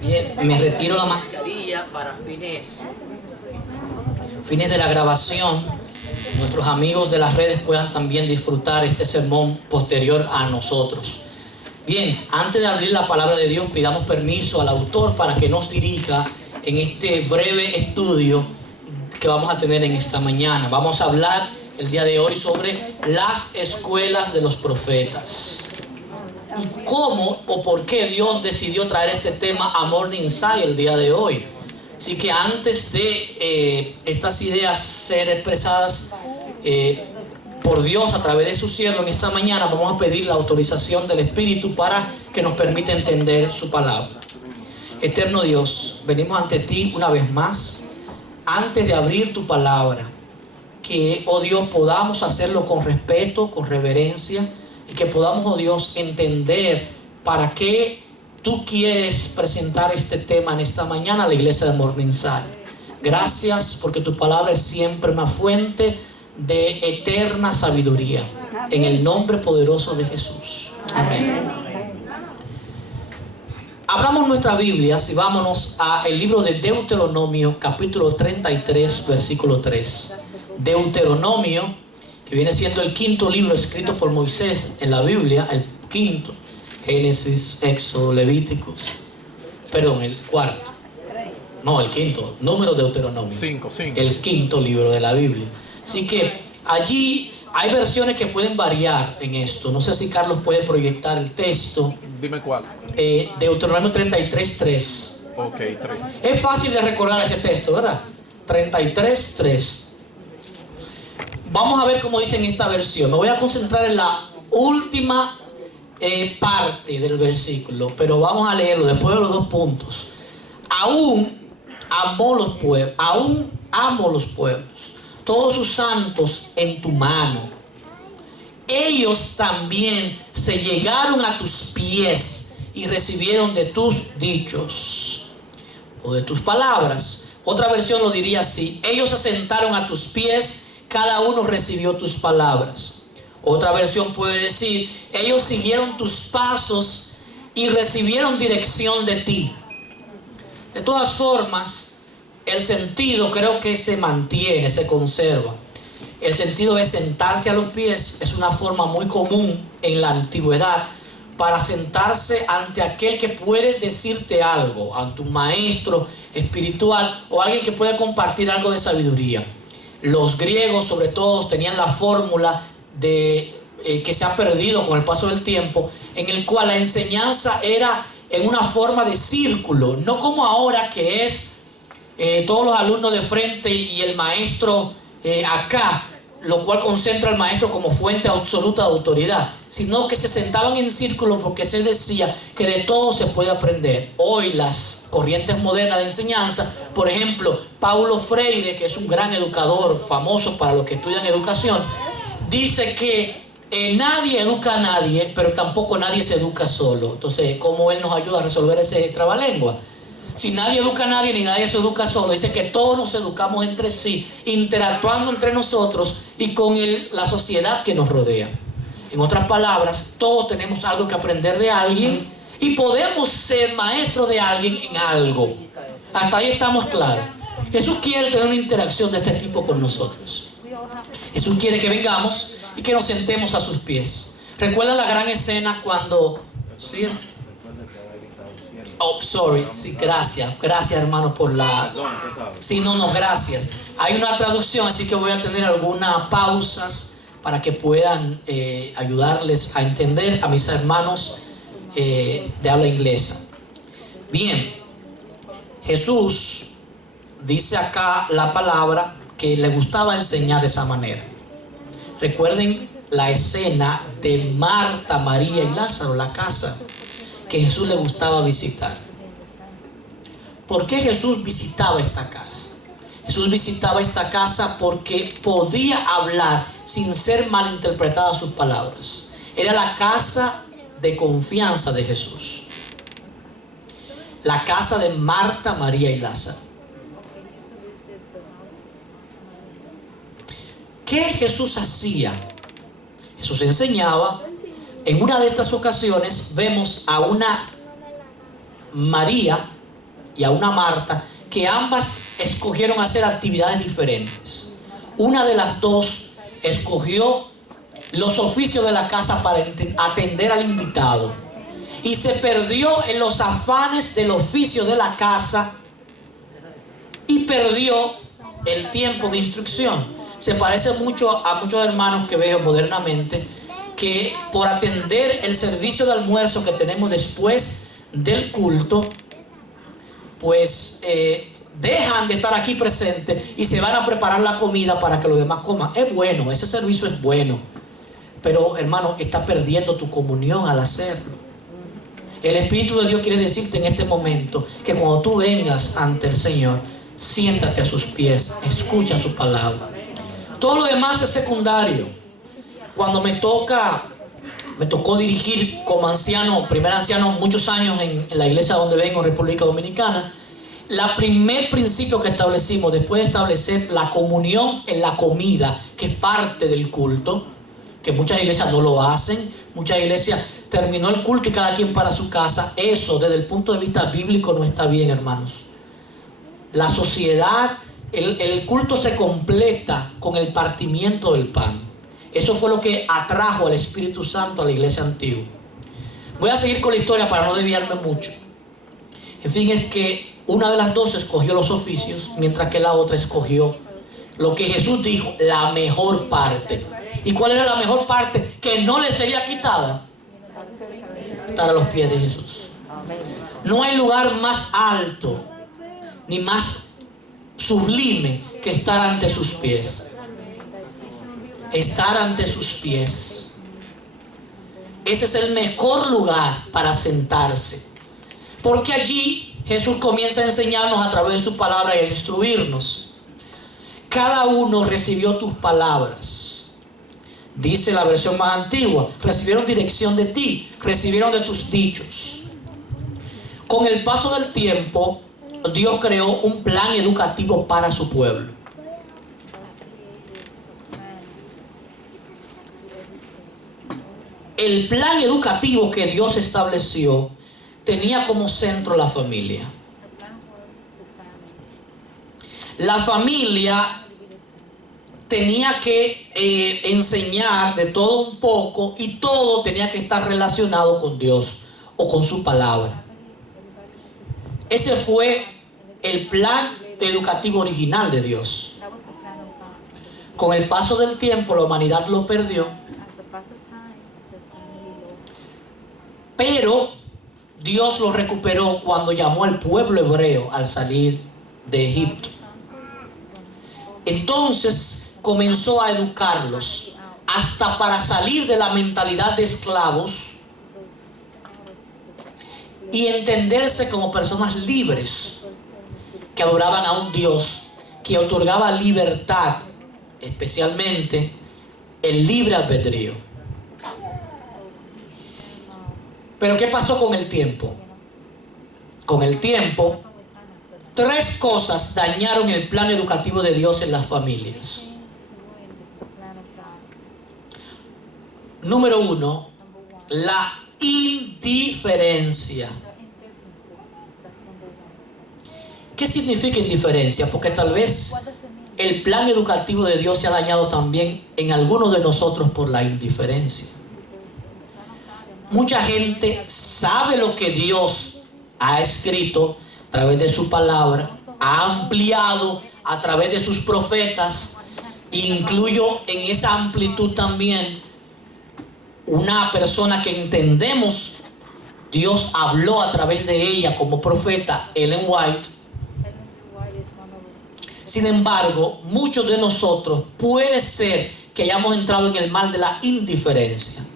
Bien, me retiro la mascarilla para fines de la grabación. Nuestros amigos de las redes puedan también disfrutar este sermón posterior a nosotros. Bien, antes de abrir la palabra de Dios, pidamos permiso al autor para que nos dirija en este breve estudio que vamos a tener en esta mañana. Vamos a hablar el día de hoy sobre las escuelas de los profetas y cómo o por qué Dios decidió traer este tema a Morningside el día de hoy. Así que antes de estas ideas ser expresadas por Dios a través de su siervo en esta mañana, vamos a pedir la autorización del Espíritu para que nos permita entender su palabra. Eterno Dios, venimos ante ti una vez más, antes de abrir tu palabra, que, oh Dios, podamos hacerlo con respeto, con reverencia, y que podamos, oh Dios, entender para qué tú quieres presentar este tema en esta mañana a la iglesia de Morningside. Gracias porque tu palabra es siempre una fuente de eterna sabiduría. En el nombre poderoso de Jesús. Amén. Abramos nuestras Biblias y vámonos al libro de Deuteronomio, capítulo 33, versículo 3. Deuteronomio, que viene siendo el quinto libro escrito por Moisés en la Biblia, el quinto. Génesis, Éxodo, Levíticos. Perdón, el cuarto. No, el quinto. Número Deuteronomio. 5. El quinto libro de la Biblia. Así que allí hay versiones que pueden variar en esto. No sé si Carlos puede proyectar el texto. Dime cuál. Deuteronomio 33:3. Ok, 3. Es fácil de recordar ese texto, ¿verdad? 33:3. Vamos a ver cómo dice en esta versión. Me voy a concentrar en la última parte del versículo, pero vamos a leerlo después de los 2 puntos. Aún amo los pueblos, todos sus santos en tu mano. Ellos también se llegaron a tus pies y recibieron de tus dichos o de tus palabras. Otra versión lo diría así: ellos se sentaron a tus pies, cada uno recibió tus palabras. Otra versión puede decir: ellos siguieron tus pasos y recibieron dirección de ti. De todas formas, el sentido creo que se mantiene, se conserva. El sentido de sentarse a los pies es una forma muy común en la antigüedad para sentarse ante aquel que puede decirte algo, ante un maestro espiritual o alguien que puede compartir algo de sabiduría. Los griegos, sobre todo, tenían la fórmula que se ha perdido con el paso del tiempo, en el cual la enseñanza era en una forma de círculo, no como ahora que es todos los alumnos de frente y el maestro acá, lo cual concentra al maestro como fuente absoluta de autoridad, sino que se sentaban en círculo porque se decía que de todo se puede aprender. Hoy las corrientes modernas de enseñanza, por ejemplo, Paulo Freire, que es un gran educador famoso para los que estudian educación, dice que nadie educa a nadie, pero tampoco nadie se educa solo. Entonces, ¿cómo él nos ayuda a resolver ese trabalengua? Si nadie educa a nadie ni nadie se educa solo, dice que todos nos educamos entre sí, interactuando entre nosotros y con la sociedad que nos rodea. En otras palabras, todos tenemos algo que aprender de alguien y podemos ser maestros de alguien en algo. Hasta ahí estamos claros. Jesús quiere tener una interacción de este tipo con nosotros. Jesús quiere que vengamos y que nos sentemos a sus pies. ¿Recuerda la gran escena cuando... ¿sí? Oh, sorry. Sí, gracias hermano por la... Sí, no, gracias. Hay una traducción, así que voy a tener algunas pausas para que puedan ayudarles a entender a mis hermanos de habla inglesa. Bien, Jesús dice acá la palabra que le gustaba enseñar de esa manera. Recuerden la escena de Marta, María y Lázaro, la casa que Jesús le gustaba visitar. ¿Por qué Jesús visitaba esta casa? Jesús visitaba esta casa porque podía hablar sin ser malinterpretadas sus palabras. Era la casa de confianza de Jesús. La casa de Marta, María y Lázaro. ¿Qué Jesús hacía? Jesús enseñaba. En una de estas ocasiones vemos a una María y a una Marta, que ambas escogieron hacer actividades diferentes. Una de las dos escogió los oficios de la casa para atender al invitado, y se perdió en los afanes del oficio de la casa y perdió el tiempo de instrucción. Se parece mucho a muchos hermanos que veo modernamente, que por atender el servicio de almuerzo que tenemos después del culto, pues dejan de estar aquí presentes y se van a preparar la comida para que los demás coman. Es bueno, ese servicio es bueno, pero hermano, estás perdiendo tu comunión al hacerlo. El Espíritu de Dios quiere decirte en este momento que cuando tú vengas ante el Señor, siéntate a sus pies, escucha su palabra. Todo lo demás es secundario. Cuando me tocó dirigir como anciano, primer anciano, muchos años en la iglesia donde vengo, en República Dominicana, el primer principio que establecimos, después de establecer la comunión en la comida, que es parte del culto, que muchas iglesias no lo hacen, muchas iglesias terminó el culto y cada quien para su casa. Eso desde el punto de vista bíblico no está bien, hermanos. La sociedad, el culto se completa con el partimiento del pan. Eso fue lo que atrajo al Espíritu Santo a la iglesia antigua. Voy a seguir con la historia para no desviarme mucho. En fin, es que una de las dos escogió los oficios, mientras que la otra escogió lo que Jesús dijo, la mejor parte. ¿Y cuál era la mejor parte? Que no le sería quitada. Estar a los pies de Jesús. No hay lugar más alto ni más sublime que estar ante sus pies. Estar ante sus pies. Ese es el mejor lugar para sentarse. Porque allí Jesús comienza a enseñarnos a través de su palabra y a instruirnos. Cada uno recibió tus palabras. Dice la versión más antigua, recibieron dirección de ti, recibieron de tus dichos. Con el paso del tiempo, Dios creó un plan educativo para su pueblo. El plan educativo que Dios estableció tenía como centro la familia. La familia tenía que enseñar de todo un poco, y todo tenía que estar relacionado con Dios o con su palabra. Ese fue el plan educativo original de Dios. Con el paso del tiempo la humanidad lo perdió, pero Dios lo recuperó cuando llamó al pueblo hebreo al salir de Egipto. Entonces comenzó a educarlos hasta para salir de la mentalidad de esclavos y entenderse como personas libres que adoraban a un Dios que otorgaba libertad, especialmente el libre albedrío. Pero ¿qué pasó con el tiempo? Con el tiempo, tres cosas dañaron el plan educativo de Dios en las familias. Número uno, la indiferencia. ¿Qué significa indiferencia? Porque tal vez el plan educativo de Dios se ha dañado también en algunos de nosotros por la indiferencia. Mucha gente sabe lo que Dios ha escrito a través de su palabra, ha ampliado a través de sus profetas. Incluyo en esa amplitud también una persona que entendemos Dios habló a través de ella como profeta, Ellen White. Sin embargo, muchos de nosotros puede ser que hayamos entrado en el mal de la indiferencia.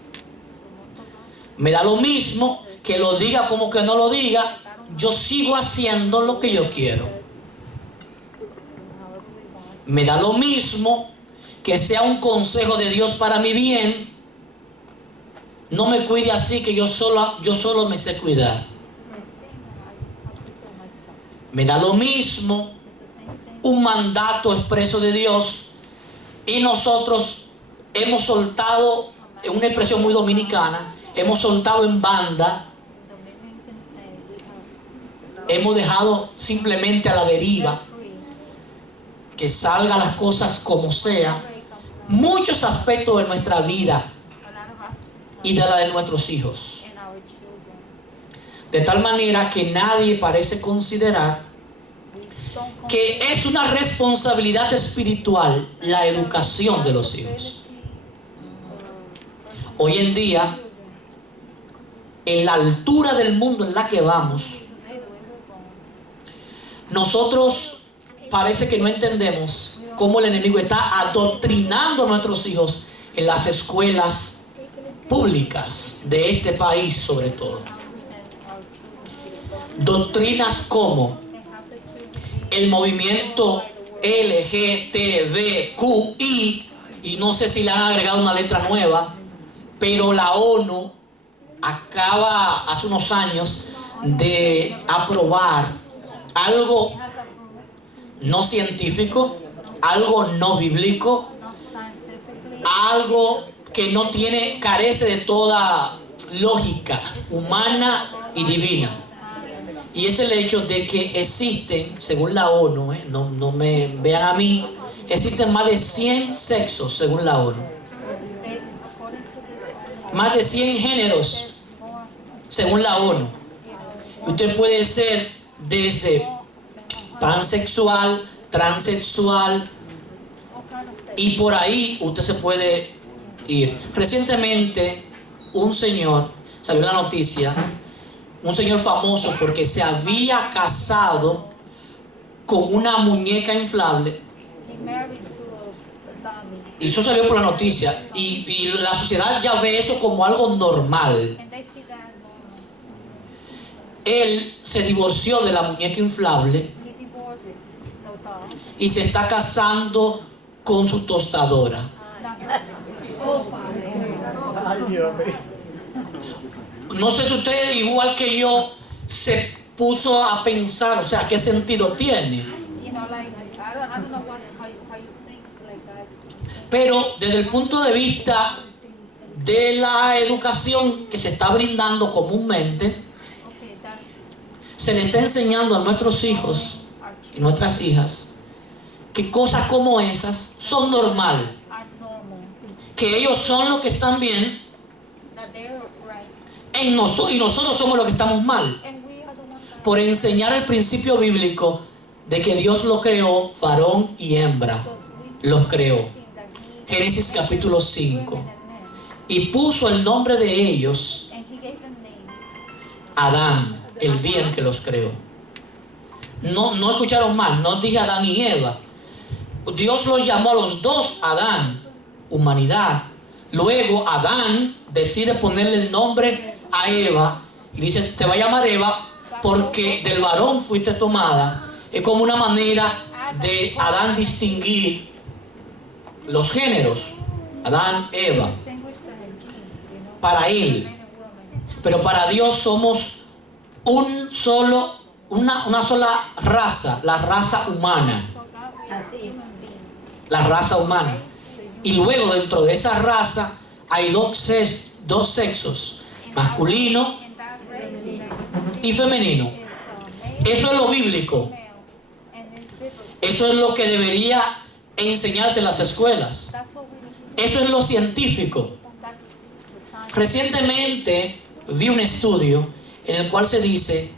Me da lo mismo que lo diga como que no lo diga, yo sigo haciendo lo que yo quiero. Me da lo mismo que sea un consejo de Dios para mi bien, no me cuide así que yo solo me sé cuidar. Me da lo mismo un mandato expreso de Dios y nosotros hemos soltado, en una expresión muy dominicana, hemos soltado en banda hemos dejado simplemente a la deriva, que salgan las cosas como sea, muchos aspectos de nuestra vida y de la de nuestros hijos. De tal manera que nadie parece considerar que es una responsabilidad espiritual la educación de los hijos. Hoy en día, en la altura del mundo en la que vamos, nosotros parece que no entendemos cómo el enemigo está adoctrinando a nuestros hijos en las escuelas públicas de este país, sobre todo. Doctrinas como el movimiento LGTBQI, y no sé si le han agregado una letra nueva, pero la ONU acaba hace unos años de aprobar algo no científico, algo no bíblico, algo que no tiene, carece de toda lógica humana y divina. Y es el hecho de que existen, según la ONU, no me vean a mí, existen más de 100 sexos según la ONU. Más de 100 géneros según la ONU. Usted puede ser desde pansexual, transexual, y por ahí usted se puede ir. Recientemente un señor, salió la noticia, un señor famoso porque se había casado con una muñeca inflable, y eso salió por la noticia, y la sociedad ya ve eso como algo normal. Él se divorció de la muñeca inflable y se está casando con su tostadora. No sé si usted, igual que yo, se puso a pensar, o sea, ¿qué sentido tiene? Pero desde el punto de vista de la educación que se está brindando comúnmente, se le está enseñando a nuestros hijos y nuestras hijas que cosas como esas son normales, que ellos son los que están bien y nosotros somos los que estamos mal, por enseñar el principio bíblico de que Dios los creó, varón y hembra, los creó. Génesis capítulo 5. Y puso el nombre de ellos Adán, el día en que los creó. No escucharon mal, no dije Adán y Eva. Dios los llamó a los dos Adán, humanidad. Luego Adán decide ponerle el nombre a Eva y dice, te va a llamar Eva porque del varón fuiste tomada. Es como una manera de Adán distinguir los géneros, Adán, Eva, para él. Pero para Dios somos una sola raza, la raza humana. La raza humana. Y luego dentro de esa raza hay dos sexos, masculino y femenino. Eso es lo bíblico. Eso es lo que debería enseñarse en las escuelas. Eso es lo científico. Recientemente vi un estudio en el cual se dice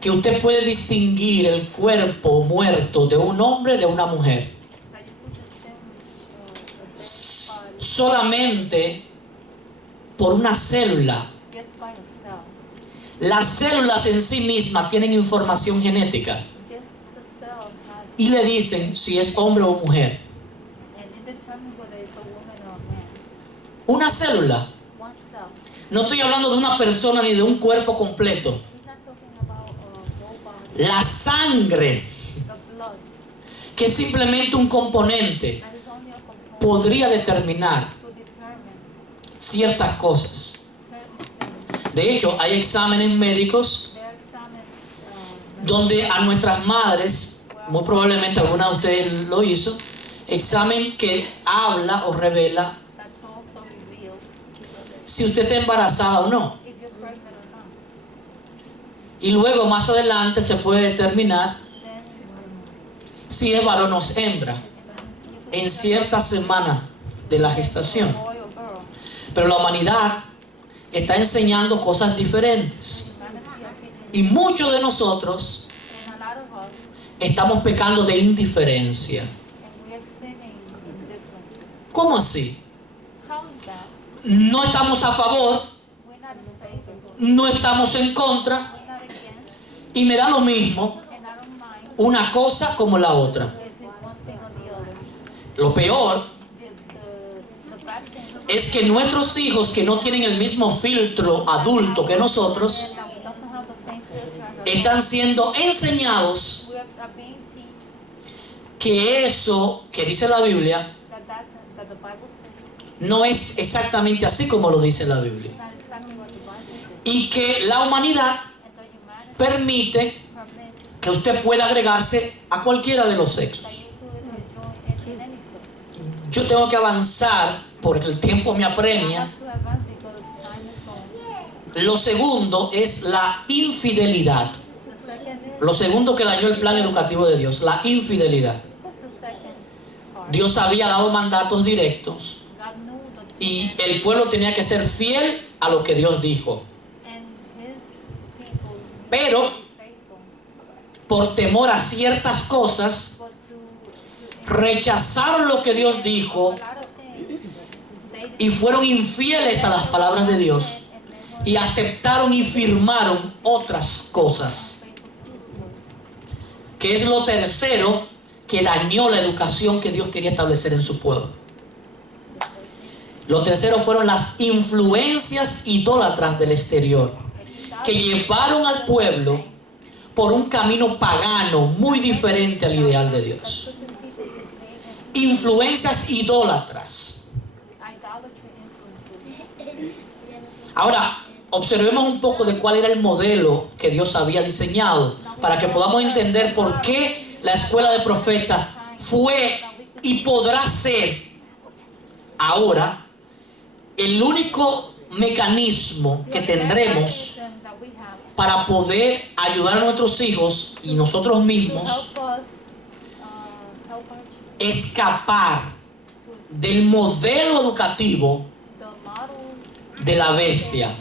que usted puede distinguir el cuerpo muerto de un hombre de una mujer solamente por una célula. Las células en sí mismas tienen información genética y le dicen si es hombre o mujer. Una célula. No estoy hablando de una persona ni de un cuerpo completo. La sangre, que es simplemente un componente, podría determinar ciertas cosas. De hecho, hay exámenes médicos donde a nuestras madres, muy probablemente alguna de ustedes lo hizo, examen que habla o revela si usted está embarazada o no. Y luego más adelante se puede determinar si es varón o es hembra en cierta semana de la gestación. Pero la humanidad está enseñando cosas diferentes. Y muchos de nosotros estamos pecando de indiferencia. ¿Cómo así? No estamos a favor, no estamos en contra, y me da lo mismo una cosa como la otra. Lo peor es que nuestros hijos, que no tienen el mismo filtro adulto que nosotros, están siendo enseñados que eso que dice la Biblia no es exactamente así como lo dice la Biblia, y que la humanidad permite que usted pueda agregarse a cualquiera de los sexos. Yo tengo que avanzar porque el tiempo me apremia. Lo segundo es la infidelidad. Lo segundo que dañó el plan educativo de Dios, la infidelidad. Dios había dado mandatos directos y el pueblo tenía que ser fiel a lo que Dios dijo. Pero por temor a ciertas cosas, rechazaron lo que Dios dijo y fueron infieles a las palabras de Dios y aceptaron y firmaron otras cosas, que es lo tercero que dañó la educación que Dios quería establecer en su pueblo. Lo tercero fueron las influencias idólatras del exterior, que llevaron al pueblo por un camino pagano muy diferente al ideal de Dios. Influencias idólatras. Ahora, observemos un poco de cuál era el modelo que Dios había diseñado, para que podamos entender por qué la escuela de profetas fue y podrá ser ahora el único mecanismo que tendremos para poder ayudar a nuestros hijos y nosotros mismos escapar del modelo educativo de la bestia,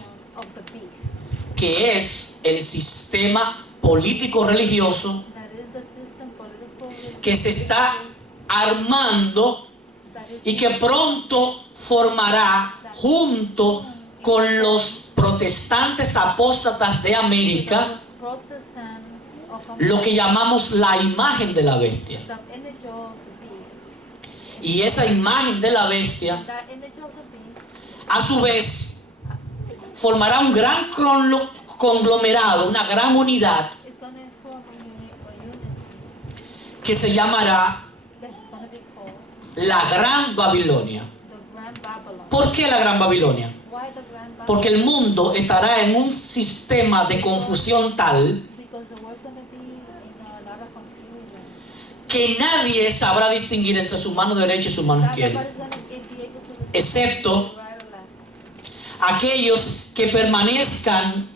que es el sistema político religioso que se está armando y que pronto formará, junto con los protestantes apóstatas de América, lo que llamamos la imagen de la bestia. Y esa imagen de la bestia, a su vez, formará un gran conglomerado, una gran unidad, que se llamará la Gran Babilonia. ¿Por qué la Gran Babilonia? Porque el mundo estará en un sistema de confusión tal que nadie sabrá distinguir entre su mano derecha y su mano izquierda, excepto aquellos que permanezcan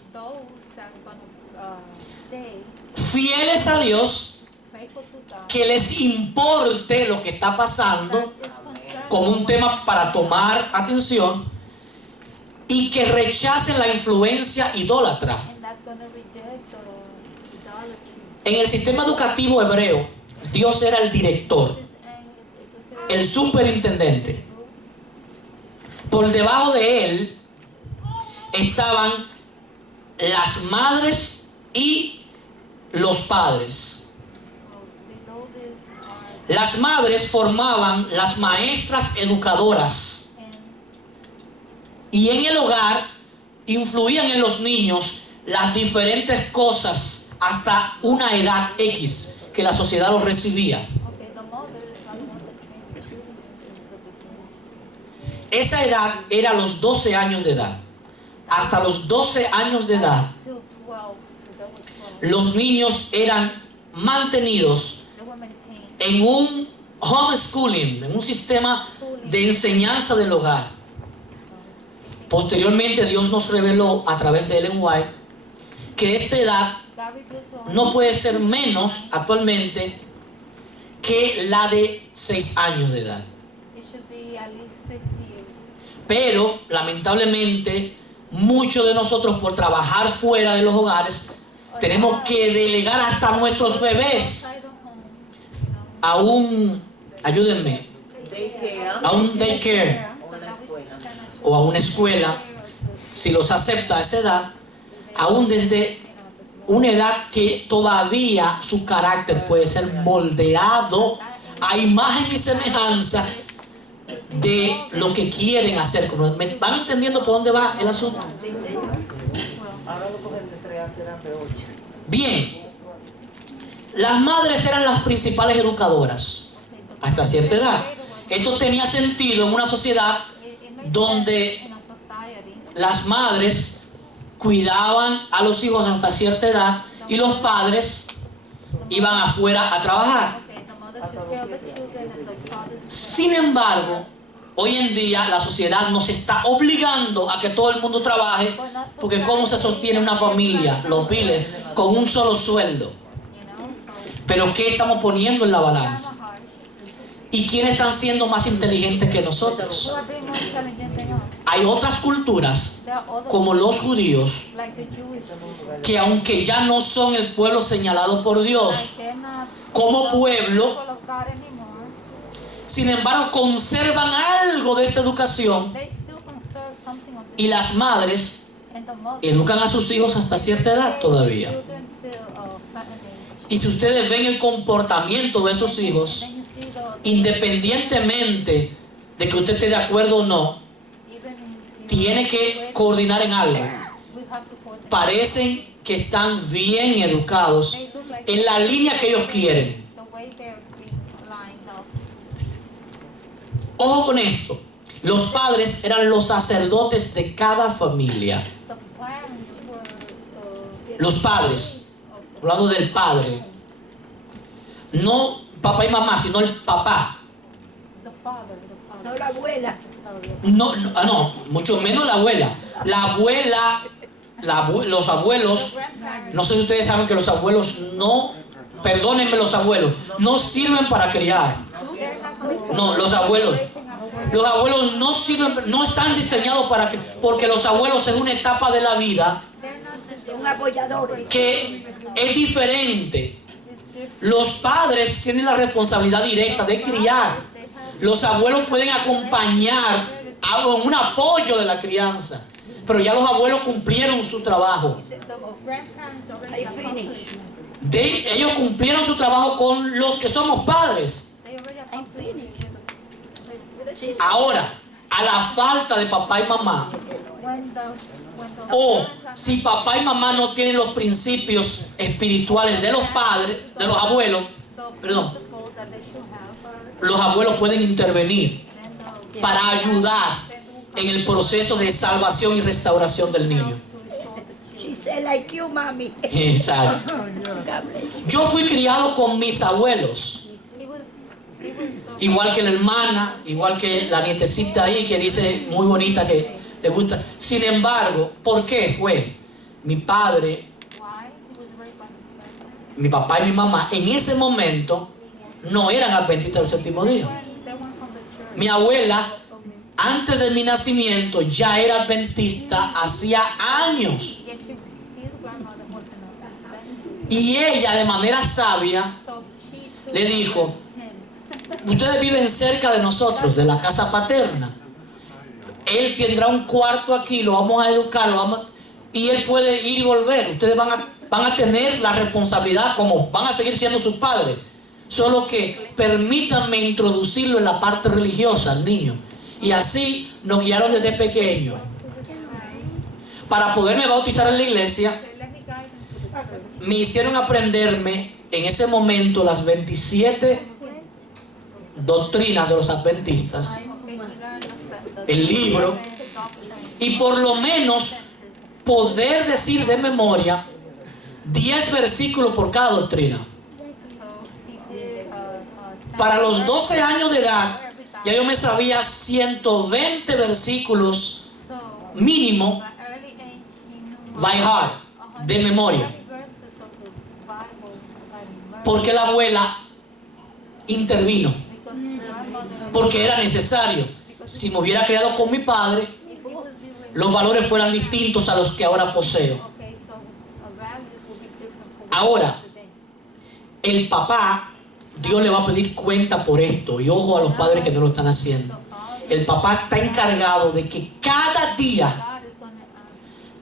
fieles a Dios, que les importe lo que está pasando como un tema para tomar atención, y que rechacen la influencia idólatra. En el sistema educativo hebreo, Dios era el director, el superintendente. Por debajo de él estaban las madres y los padres. Las madres formaban las maestras educadoras, y en el hogar influían en los niños las diferentes cosas hasta una edad X que la sociedad los recibía. Esa edad era los 12 años de edad. Hasta los 12 años de edad, los niños eran mantenidos en un homeschooling, en un sistema de enseñanza del hogar. Posteriormente, Dios nos reveló a través de Ellen White que esta edad no puede ser menos actualmente que la de 6 años de edad. Pero lamentablemente muchos de nosotros, por trabajar fuera de los hogares, tenemos que delegar hasta nuestros bebés a un, ayúdenme, a un daycare o a una escuela, si los acepta a esa edad, aún desde una edad que todavía su carácter puede ser moldeado a imagen y semejanza de lo que quieren hacer. ¿Van entendiendo por dónde va el asunto? Bien, las madres eran las principales educadoras hasta cierta edad. Esto tenía sentido en una sociedad donde las madres cuidaban a los hijos hasta cierta edad y los padres iban afuera a trabajar. Sin embargo, hoy en día la sociedad nos está obligando a que todo el mundo trabaje, porque ¿cómo se sostiene una familia? Los biles con un solo sueldo. Pero ¿qué estamos poniendo en la balanza? ¿Y quiénes están siendo más inteligentes que nosotros? Hay otras culturas, como los judíos, que aunque ya no son el pueblo señalado por Dios como pueblo, sin embargo conservan algo de esta educación, y las madres educan a sus hijos hasta cierta edad todavía. Y si ustedes ven el comportamiento de esos hijos, independientemente de que usted esté de acuerdo o no, tiene que coordinar en algo. Parecen que están bien educados en la línea que ellos quieren. Ojo con esto. Los padres eran los sacerdotes de cada familia. Los padres, hablando del padre, no papá y mamá, sino el papá. No la abuela. No, mucho menos la abuela. La abuela, los abuelos, no sé si ustedes saben que los abuelos no, perdónenme los abuelos, no sirven para criar. No, los abuelos no sirven, no están diseñados para que, porque los abuelos en una etapa de la vida Son apoyadores. que es diferente. Los padres tienen la responsabilidad directa de criar. Los abuelos pueden acompañar a un apoyo de la crianza, pero ya los abuelos cumplieron su trabajo. Ellos cumplieron su trabajo con los que somos padres. Ahora, a la falta de papá y mamá, o si papá y mamá no tienen los principios espirituales de los padres, de los abuelos, perdón, los abuelos pueden intervenir para ayudar en el proceso de salvación y restauración del niño. She said like you, mami. Exacto. Yo fui criado con mis abuelos, igual que la hermana, igual que la nietecita ahí que dice muy bonita que le gusta. Sin embargo, ¿por qué fue? Mi padre, mi papá y mi mamá en ese momento no eran adventistas del séptimo día. Mi abuela, antes de mi nacimiento, ya era adventista hacía años. Y ella, de manera sabia, le dijo: ustedes viven cerca de nosotros, de la casa paterna. Él tendrá un cuarto aquí, lo vamos a educar, y él puede ir y volver. Ustedes van a tener la responsabilidad, como van a seguir siendo sus padres. Solo que permítanme introducirlo en la parte religiosa al niño. Y así nos guiaron desde pequeño. Para poderme bautizar en la iglesia, me hicieron aprenderme en ese momento las 27 doctrinas de los adventistas, el libro, y por lo menos poder decir de memoria 10 versículos por cada doctrina. Para los 12 años de edad, ya yo me sabía 120 versículos mínimo by heart, de memoria. Porque la abuela intervino. Porque era necesario. Si me hubiera criado con mi padre, los valores fueran distintos a los que ahora poseo. Ahora, el papá, Dios le va a pedir cuenta por esto. Y ojo a los padres que no lo están haciendo. El papá está encargado de que cada día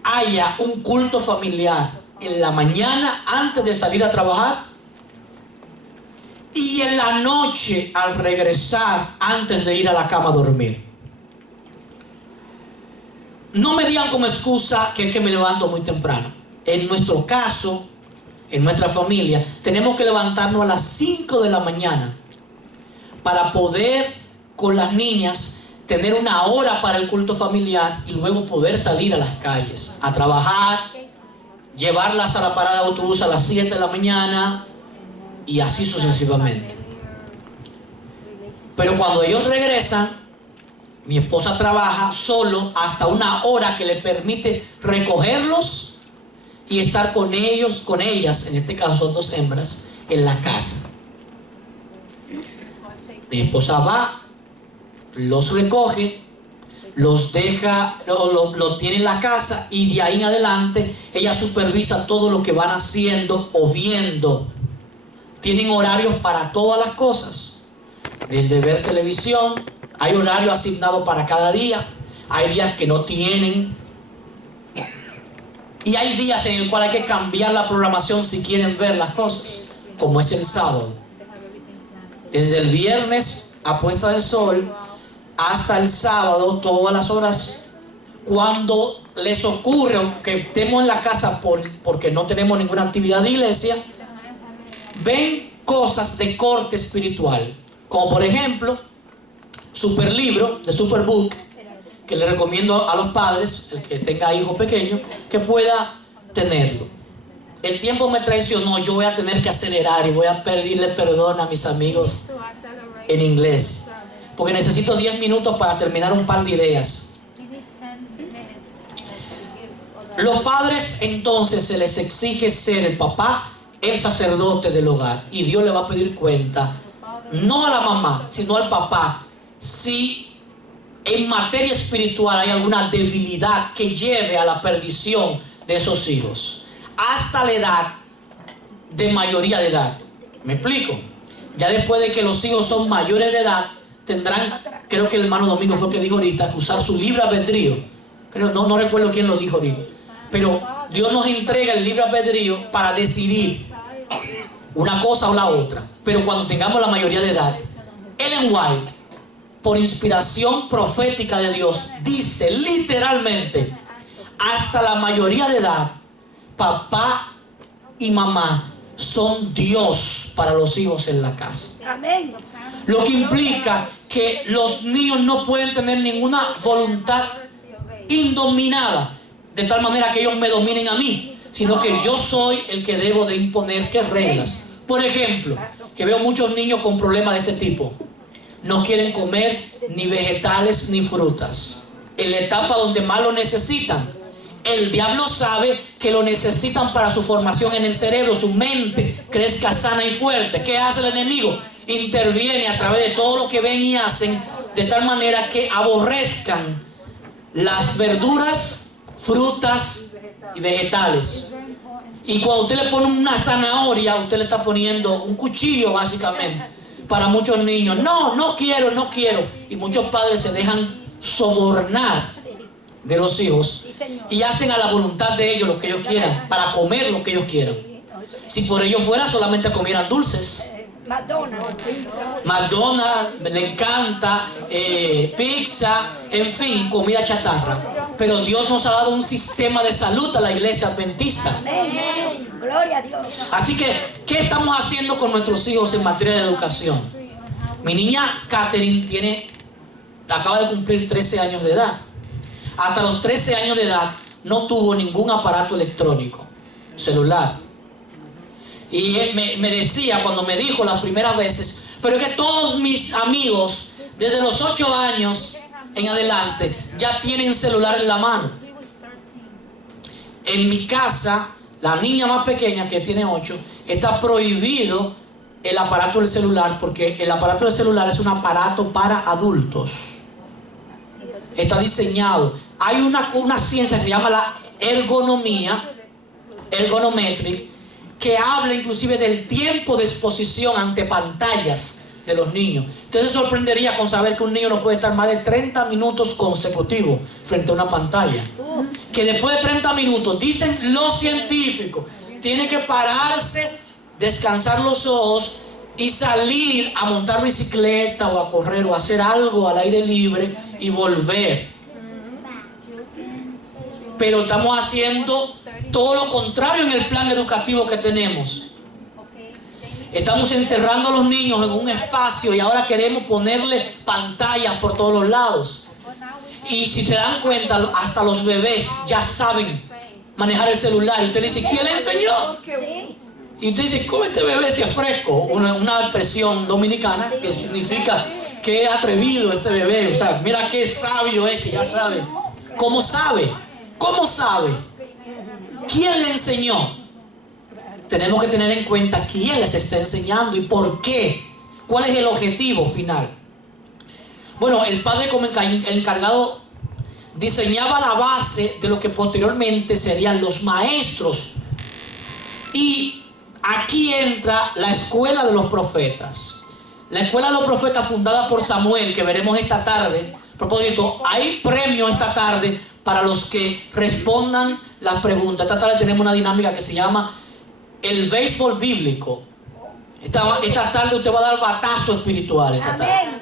haya un culto familiar en la mañana antes de salir a trabajar y en la noche al regresar antes de ir a la cama a dormir. No me digan como excusa que es que me levanto muy temprano. En nuestro caso, en nuestra familia, tenemos que levantarnos a las 5 de la mañana para poder con las niñas tener una hora para el culto familiar y luego poder salir a las calles a trabajar, llevarlas a la parada de autobús a las 7 de la mañana y así sucesivamente. Pero cuando ellos regresan, mi esposa trabaja solo hasta una hora que le permite recogerlos y estar con ellos, con ellas, en este caso son 2 hembras, en la casa. Mi esposa va, los recoge, los deja, lo tiene en la casa y de ahí en adelante ella supervisa todo lo que van haciendo o viendo. Tienen horarios para todas las cosas, desde ver televisión, hay horario asignado para cada día, hay días que no tienen y hay días en el cual hay que cambiar la programación si quieren ver las cosas, como es el sábado. Desde el viernes a puesta del sol hasta el sábado, todas las horas, cuando les ocurre que estemos en la casa porque no tenemos ninguna actividad de iglesia, ven cosas de corte espiritual, como por ejemplo Superlibro de Superbook, que le recomiendo a los padres, el que tenga hijos pequeños, que pueda tenerlo. El tiempo me traicionó, yo voy a tener que acelerar y voy a pedirle perdón a mis amigos en inglés, porque necesito 10 minutos para terminar un par de ideas. Los padres entonces se les exige ser el papá, el sacerdote del hogar, y Dios le va a pedir cuenta, no a la mamá, sino al papá, si en materia espiritual hay alguna debilidad que lleve a la perdición de esos hijos, hasta la edad de mayoría de edad. ¿Me explico? Ya después de que los hijos son mayores de edad, tendrán, creo que el hermano Domingo fue el que dijo ahorita, que usar su libre albedrío. No recuerdo quién lo dijo ahorita. Pero Dios nos entrega el libre albedrío para decidir una cosa o la otra. Pero cuando tengamos la mayoría de edad, Ellen White, por inspiración profética de Dios, dice literalmente, hasta la mayoría de edad, papá y mamá son Dios para los hijos en la casa. Amén. Lo que implica que los niños no pueden tener ninguna voluntad indominada, de tal manera que ellos me dominen a mí, sino que yo soy el que debo de imponer qué reglas. Por ejemplo, que veo muchos niños con problemas de este tipo. No quieren comer ni vegetales ni frutas en la etapa donde más lo necesitan. El diablo sabe que lo necesitan para su formación en el cerebro, su mente crezca sana y fuerte. ¿Qué hace el enemigo? Interviene a través de todo lo que ven y hacen, de tal manera que aborrezcan las verduras, frutas y vegetales. Y cuando usted le pone una zanahoria, usted le está poniendo un cuchillo básicamente. Para muchos niños, no quiero. Y muchos padres se dejan sobornar de los hijos y hacen a la voluntad de ellos lo que ellos quieran, para comer lo que ellos quieran. Si por ellos fuera, solamente comieran dulces. McDonald's, le encanta, pizza, en fin, comida chatarra. Pero Dios nos ha dado un sistema de salud a la iglesia adventista. Amén. Gloria a Dios. Así que, ¿qué estamos haciendo con nuestros hijos en materia de educación? Mi niña Catherine acaba de cumplir 13 años de edad. Hasta los 13 años de edad no tuvo ningún aparato electrónico, celular. Y él me decía, cuando me dijo las primeras veces, pero es que todos mis amigos, desde los 8 años en adelante, ya tienen celular en la mano. En mi casa, la niña más pequeña que tiene 8, está prohibido el aparato del celular, porque el aparato del celular es un aparato para adultos. Está diseñado. Hay una ciencia que se llama la ergonometric, que habla inclusive del tiempo de exposición ante pantallas de los niños. Usted se sorprendería con saber que un niño no puede estar más de 30 minutos consecutivos frente a una pantalla. Que después de 30 minutos, dicen los científicos, tiene que pararse, descansar los ojos y salir a montar bicicleta o a correr o a hacer algo al aire libre y volver. Pero estamos haciendo todo lo contrario en el plan educativo que tenemos. Estamos encerrando a los niños en un espacio y ahora queremos ponerle pantallas por todos los lados. Y si se dan cuenta, hasta los bebés ya saben manejar el celular. Y usted dice, ¿quién le enseñó? Y usted dice, ¿cómo este bebé se fresco? Una expresión dominicana que significa que atrevido este bebé. O sea, mira qué sabio es, que ya sabe. ¿Cómo sabe? ¿Cómo sabe? ¿Quién le enseñó? Tenemos que tener en cuenta quién les está enseñando y por qué. ¿Cuál es el objetivo final? Bueno, el padre como encargado diseñaba la base de lo que posteriormente serían los maestros. Y aquí entra la escuela de los profetas. La escuela de los profetas fundada por Samuel, que veremos esta tarde. A propósito, hay premio esta tarde para los que respondan las preguntas. Esta tarde tenemos una dinámica que se llama el béisbol bíblico. Esta tarde usted va a dar batazo espiritual. Esta tarde.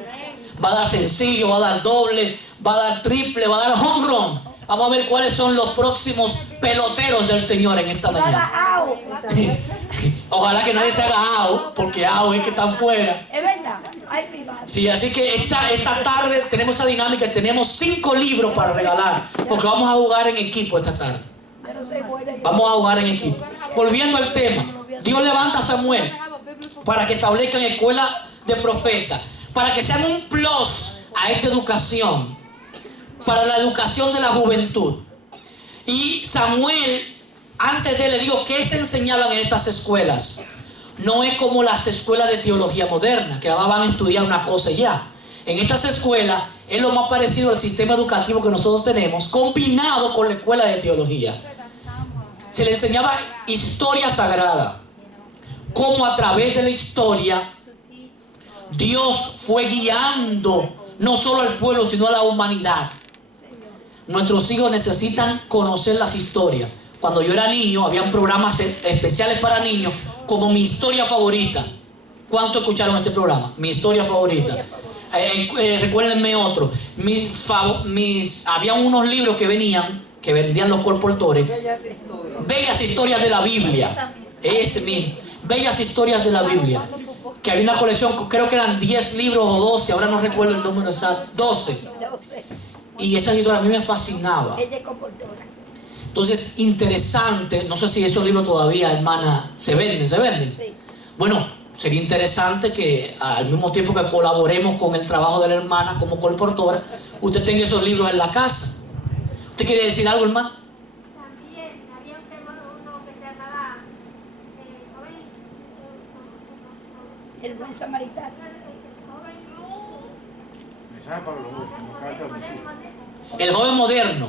Va a dar sencillo, va a dar doble, va a dar triple, va a dar home run. Vamos a ver cuáles son los próximos peloteros del Señor en esta mañana. Ojalá que nadie se haga out, porque out es que están fuera. Es verdad. Sí, así que esta tarde tenemos esa dinámica. Tenemos 5 libros para regalar, porque vamos a jugar en equipo esta tarde. Vamos a jugar en equipo. Volviendo al tema, Dios levanta a Samuel para que establezcan escuela de profetas, para que sean un plus a esta educación, para la educación de la juventud. Y Samuel, antes de él, le digo, ¿qué se enseñaban en estas escuelas? No es como las escuelas de teología moderna, que ahora van a estudiar una cosa y ya. En estas escuelas es lo más parecido al sistema educativo que nosotros tenemos, combinado con la escuela de teología. Se le enseñaba historia sagrada, cómo a través de la historia Dios fue guiando no solo al pueblo, sino a la humanidad. Nuestros hijos necesitan conocer las historias. Cuando yo era niño, habían programas especiales para niños, como Mi Historia Favorita. ¿Cuántos escucharon ese programa? Mi Historia Favorita. Recuérdenme otro. Había unos libros que vendían los colportores. Bellas historias de la Biblia. Ese mismo. Bellas historias de la Biblia. Que había una colección, creo que eran 10 libros o 12, ahora no recuerdo el número exacto. 12. Y esa historia a mí me fascinaba. Entonces, interesante. No sé si esos libros todavía, hermana, se venden. Sí. Bueno, sería interesante que al mismo tiempo que colaboremos con el trabajo de la hermana como colportora, usted tenga esos libros en la casa. ¿Usted quiere decir algo, hermano? También había uno que se llamaba El buen samaritano. El joven moderno.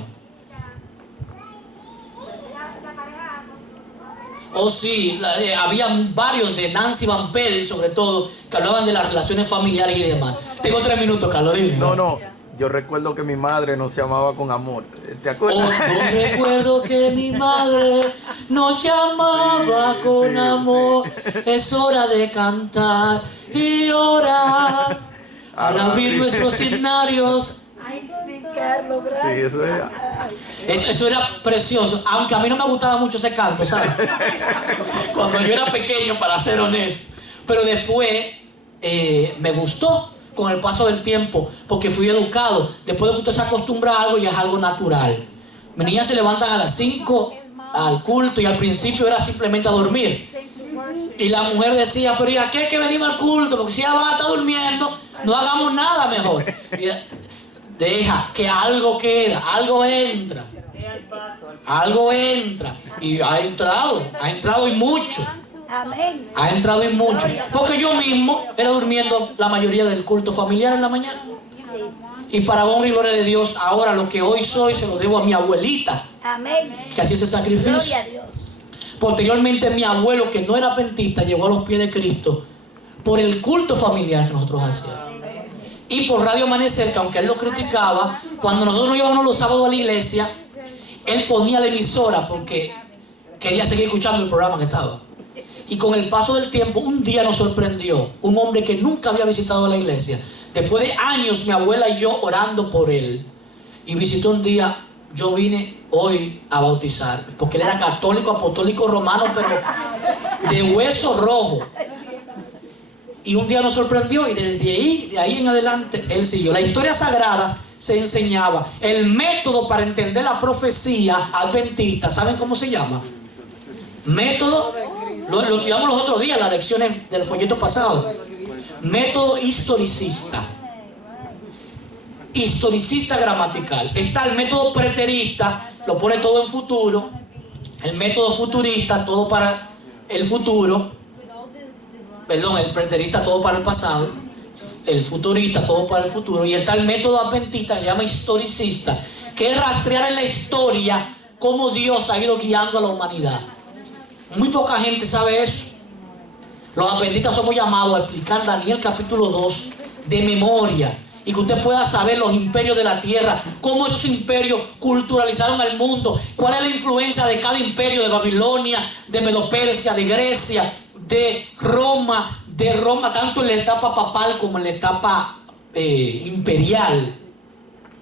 Oh sí, había varios de Nancy Van Pedel, sobre todo, que hablaban de las relaciones familiares y demás. Tengo 3 minutos, Carlos. Dime. No. Yo recuerdo que mi madre nos llamaba con amor. ¿Te acuerdas? Yo recuerdo que mi madre nos llamaba con amor. Es hora de cantar y orar. Al abrir nuestros escenarios. Ay, sí, Carlos, gracias. Sí, eso era. Eso era precioso, aunque a mí no me gustaba mucho ese canto, ¿sabes? Cuando yo era pequeño, para ser honesto. Pero después me gustó con el paso del tiempo, porque fui educado. Después de que usted se acostumbra a algo, ya es algo natural. Mis niñas se levantan a las 5 al culto y al principio era simplemente a dormir. Y la mujer decía, pero ¿y a qué es que venimos al culto? Porque si ya van a estar durmiendo, no hagamos nada mejor. Y deja que algo queda, algo entra. Algo entra. Y ha entrado y mucho. Amén. Ha entrado y mucho. Porque yo mismo era durmiendo la mayoría del culto familiar en la mañana. Sí. Y para honra y gloria de Dios, ahora lo que hoy soy se lo debo a mi abuelita, Amén. que hacía ese sacrificio. Gloria a Dios. Posteriormente mi abuelo, que no era adventista, llegó a los pies de Cristo por el culto familiar que nosotros hacíamos. Y por Radio Amanecer, que aunque él lo criticaba, cuando nosotros íbamos los sábados a la iglesia, él ponía la emisora porque quería seguir escuchando el programa que estaba. Y con el paso del tiempo, un día nos sorprendió un hombre que nunca había visitado la iglesia. Después de años, mi abuela y yo orando por él. Y visitó un día, yo vine hoy a bautizar, porque él era católico, apostólico romano, pero de hueso rojo. Y un día nos sorprendió y de ahí en adelante él siguió. La historia sagrada se enseñaba. El método para entender la profecía adventista, ¿saben cómo se llama? Método, lo estudiamos los otros días, las lecciones del folleto pasado. Método historicista. Historicista gramatical. Está el método preterista, lo pone todo en futuro. El método futurista, todo para el futuro. Perdón, el preterista, todo para el pasado. El futurista, todo para el futuro. Y está el método adventista, que se llama historicista, que es rastrear en la historia cómo Dios ha ido guiando a la humanidad. Muy poca gente sabe eso. Los adventistas somos llamados a explicar Daniel capítulo 2 de memoria, y que usted pueda saber los imperios de la tierra, cómo esos imperios culturalizaron al mundo, cuál es la influencia de cada imperio, de Babilonia, de Medo-Persia, de Grecia, de Roma, tanto en la etapa papal como en la etapa imperial.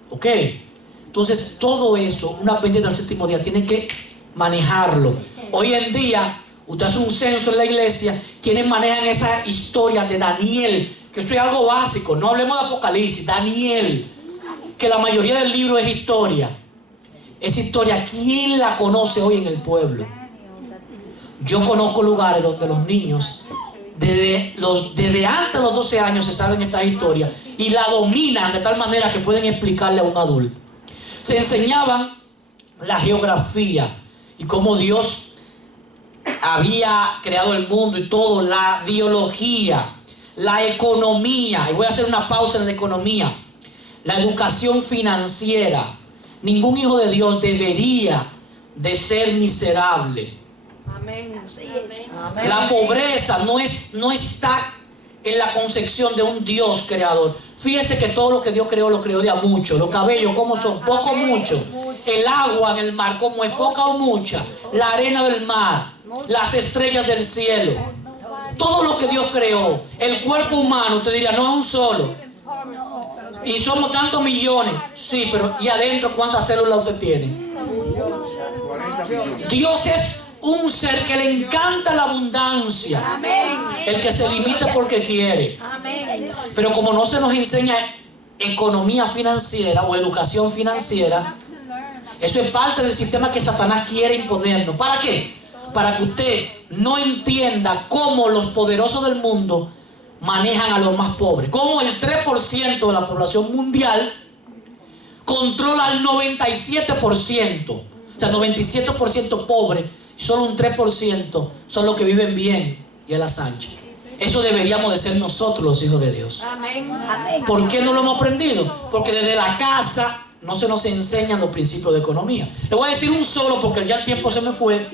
¿Ok? Entonces todo eso, un adventista del séptimo día tiene que manejarlo. Hoy en día, usted hace un censo en la iglesia, quienes manejan esa historia de Daniel, que eso es algo básico, no hablemos de Apocalipsis, Daniel, que la mayoría del libro es historia. Esa historia, ¿quién la conoce hoy en el pueblo? Yo conozco lugares donde los niños, desde antes de los 12 años, se saben esta historia y la dominan de tal manera que pueden explicarle a un adulto. Se enseñaban la geografía y cómo Dios había creado el mundo y todo, la biología, la economía, y voy a hacer una pausa en la economía, la educación financiera. Ningún hijo de Dios debería de ser miserable. Amén. Así es. La pobreza no está en la concepción de un Dios creador. Fíjese que todo lo que Dios creó, lo creó de a mucho. Los cabellos, ¿cómo son? Poco o mucho. El agua en el mar, ¿cómo es? Poca o mucha. La arena del mar, las estrellas del cielo. Todo lo que Dios creó. El cuerpo humano, usted diría, no es un solo. Y somos tantos millones. Sí, pero ¿y adentro cuántas células usted tiene? Dios es un ser que le encanta la abundancia. El que se limita porque quiere. Pero como no se nos enseña economía financiera o educación financiera, eso es parte del sistema que Satanás quiere imponernos. ¿Para qué? Para que usted no entienda cómo los poderosos del mundo manejan a los más pobres. Cómo el 3% de la población mundial controla al 97%. O sea, 97% pobre. Solo un 3% son los que viven bien y a las anchas. Eso deberíamos de ser nosotros, los hijos de Dios. Amén. ¿Por qué no lo hemos aprendido? Porque desde la casa no se nos enseñan los principios de economía. Le voy a decir un solo, porque ya el tiempo se me fue.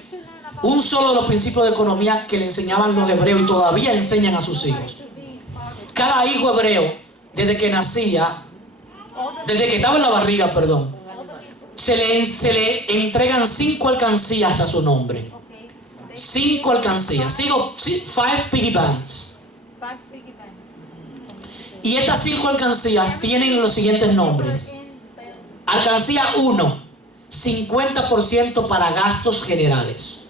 Un solo de los principios de economía que le enseñaban los hebreos y todavía enseñan a sus hijos. Cada hijo hebreo, desde que nacía, desde que estaba en la barriga, perdón, se le entregan 5 alcancías a su nombre. 5 alcancías. 5 piggy banks. Y estas 5 alcancías tienen los siguientes nombres. Alcancía 1, 50% para gastos generales.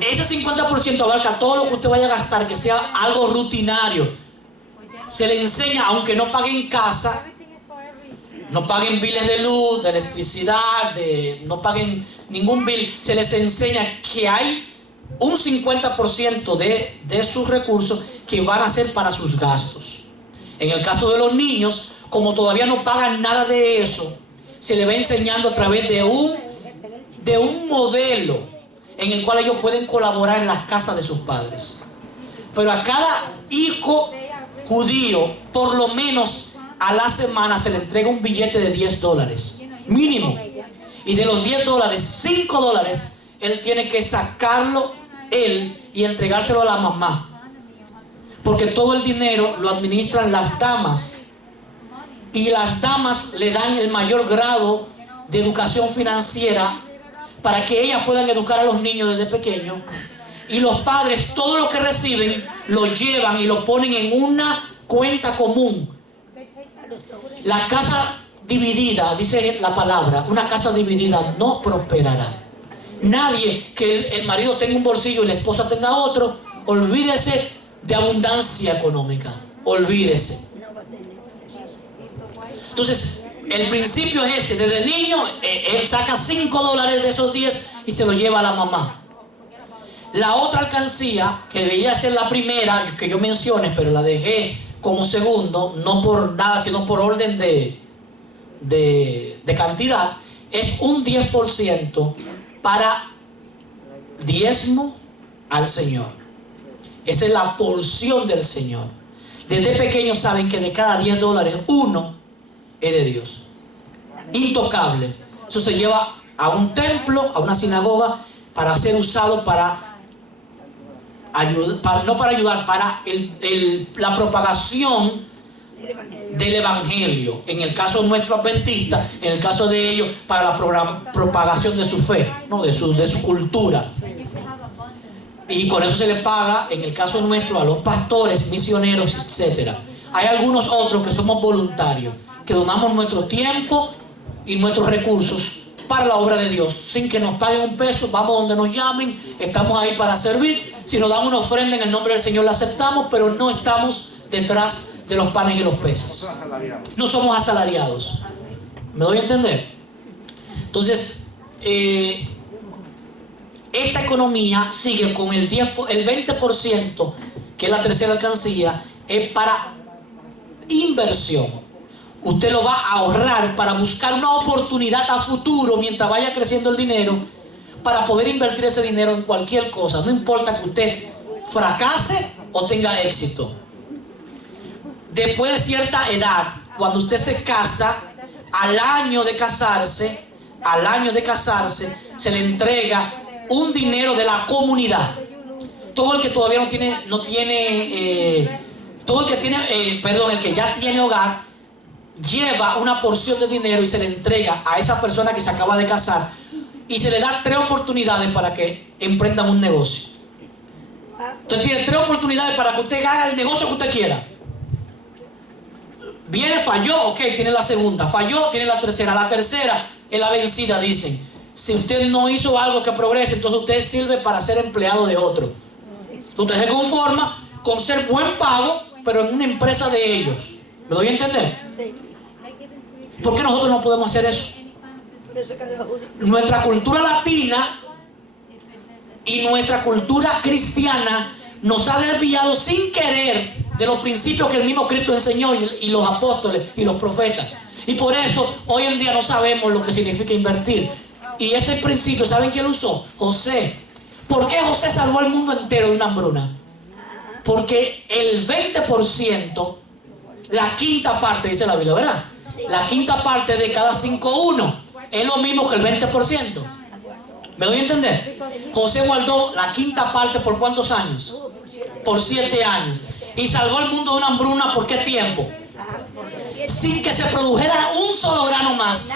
Ese 50% abarca todo lo que usted vaya a gastar, que sea algo rutinario. Se le enseña, aunque no paguen casa, no paguen biles de luz, de electricidad, no paguen ningún bill, se les enseña que hay un 50% de sus recursos que van a ser para sus gastos. En el caso de los niños, como todavía no pagan nada de eso, se le va enseñando a través de un modelo en el cual ellos pueden colaborar en las casas de sus padres. Pero a cada hijo judío, por lo menos a la semana, se le entrega un billete de $10, mínimo. Y de los $10, $5, él tiene que sacarlo él y entregárselo a la mamá. Porque todo el dinero lo administran las damas. Y las damas le dan el mayor grado de educación financiera para que ellas puedan educar a los niños desde pequeños. Y los padres, todo lo que reciben, lo llevan y lo ponen en una cuenta común. La casa dividida, dice la palabra, una casa dividida no prosperará. Nadie que el marido tenga un bolsillo y la esposa tenga otro, olvídese de abundancia económica. Olvídese. Entonces, el principio es ese. Desde niño, él saca $5 de esos 10 y se lo lleva a la mamá. La otra alcancía, que debía ser la primera que yo mencione, pero la dejé como segundo, no por nada, sino por orden de cantidad, es un 10% para diezmo al Señor. Esa es la porción del Señor. Desde pequeños saben que de cada $10, uno es de Dios. Intocable. Eso se lleva a un templo, a una sinagoga, para ser usado para ayudar, no para ayudar, para la propagación del evangelio. En el caso nuestro adventista, en el caso de ellos, para la propagación de su fe, ¿no? de su cultura. Y con eso se le paga, en el caso nuestro, a los pastores, misioneros, etc. Hay algunos otros que somos voluntarios, que donamos nuestro tiempo y nuestros recursos para la obra de Dios, sin que nos paguen un peso. Vamos donde nos llamen, estamos ahí para servir. Si nos dan una ofrenda en el nombre del Señor, la aceptamos, pero no estamos detrás de los panes y los peces. No somos asalariados. ¿Me doy a entender? Entonces, esta economía sigue con el 20%, que es la tercera alcancía, es para inversión. Usted lo va a ahorrar para buscar una oportunidad a futuro mientras vaya creciendo el dinero, para poder invertir ese dinero en cualquier cosa. No importa que usted fracase o tenga éxito. Después de cierta edad, cuando usted se casa, al año de casarse, se le entrega un dinero de la comunidad. Todo el que todavía el que ya tiene hogar, lleva una porción de dinero y se le entrega a esa persona que se acaba de casar, y se le da 3 oportunidades para que emprendan un negocio. Usted tiene 3 oportunidades para que usted haga el negocio que usted quiera. Falló, ok, tiene la segunda. Falló, tiene la tercera. La tercera es la vencida, dicen. Si usted no hizo algo que progrese, entonces usted sirve para ser empleado de otro. Usted se conforma con ser buen pago, pero en una empresa de ellos. ¿Me doy a entender? Sí. ¿Por qué nosotros no podemos hacer eso? Nuestra cultura latina y nuestra cultura cristiana nos ha desviado sin querer de los principios que el mismo Cristo enseñó, y los apóstoles y los profetas. Y por eso hoy en día no sabemos lo que significa invertir. Y ese principio, ¿saben quién lo usó? José. ¿Por qué José salvó al mundo entero de una hambruna? Porque el 20%, la quinta parte, dice la Biblia, ¿verdad? La quinta parte de cada 5-1 es lo mismo que el 20%. ¿Me doy a entender? José guardó la quinta parte ¿por cuántos años? Por 7 años. Y salvó al mundo de una hambruna ¿por qué tiempo? Sin que se produjera un solo grano más.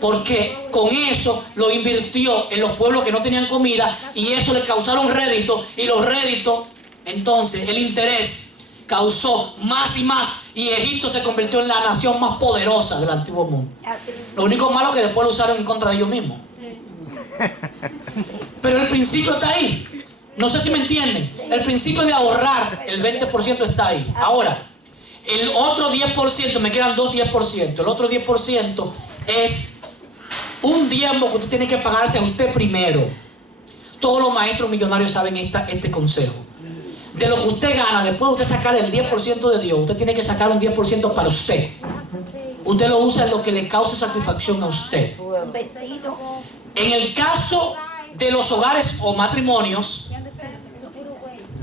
Porque con eso lo invirtió en los pueblos que no tenían comida, y eso le causaron rédito, y los réditos, entonces el interés causó más y más, y Egipto se convirtió en la nación más poderosa del antiguo mundo. Lo único malo es que después lo usaron en contra de ellos mismos. Pero el principio está ahí. No sé si me entienden. El principio de ahorrar el 20% está ahí. Ahora, el otro 10%, me quedan 10%. El otro 10% es un diezmo que usted tiene que pagarse a usted primero. Todos los maestros millonarios saben este consejo. De lo que usted gana, después de usted sacar el 10% de Dios, usted tiene que sacar un 10% para usted. usted lo usa en lo que le cause satisfacción a usted. Un vestido. En el caso de los hogares o matrimonios,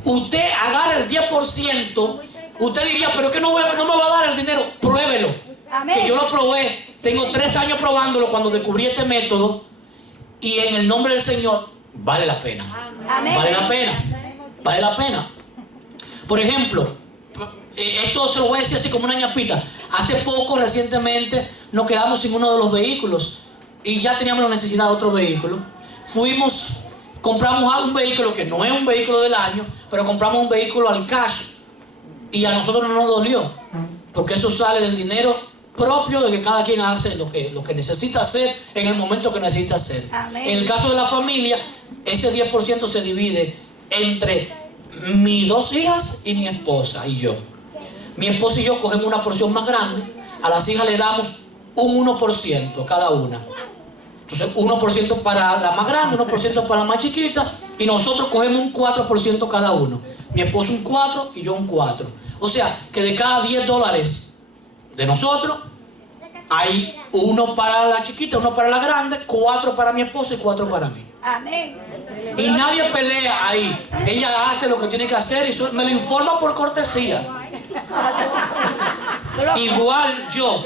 usted agarra el 10%. Usted diría, pero que no me va a dar el dinero. Pruébelo. Amén. Que yo lo probé. Tengo 3 años probándolo cuando descubrí este método. Y en el nombre del Señor, vale la pena. Amén. Vale la pena. Vale la pena. Por ejemplo, esto se lo voy a decir así como una ñapita. Hace poco, recientemente, nos quedamos sin uno de los vehículos. Y ya teníamos la necesidad de otro vehículo. Compramos un vehículo que no es un vehículo del año, pero compramos un vehículo al cash. Y a nosotros no nos dolió, porque eso sale del dinero propio de que cada quien hace lo que necesita hacer en el momento que necesita hacer. Amén. En el caso de la familia, ese 10% se divide entre mis 2 hijas y mi esposa y yo. Mi esposa y yo cogemos una porción más grande, a las hijas le damos un 1% cada una. Entonces 1% para la más grande, 1% para la más chiquita, y nosotros cogemos un 4% cada uno. Mi esposo un 4 y yo un 4. O sea, que de cada $10 de nosotros, hay 1 para la chiquita, 1 para la grande, 4 para mi esposo y 4 para mí. Amén. Y nadie pelea ahí. Ella hace lo que tiene que hacer y me lo informa por cortesía. Igual yo.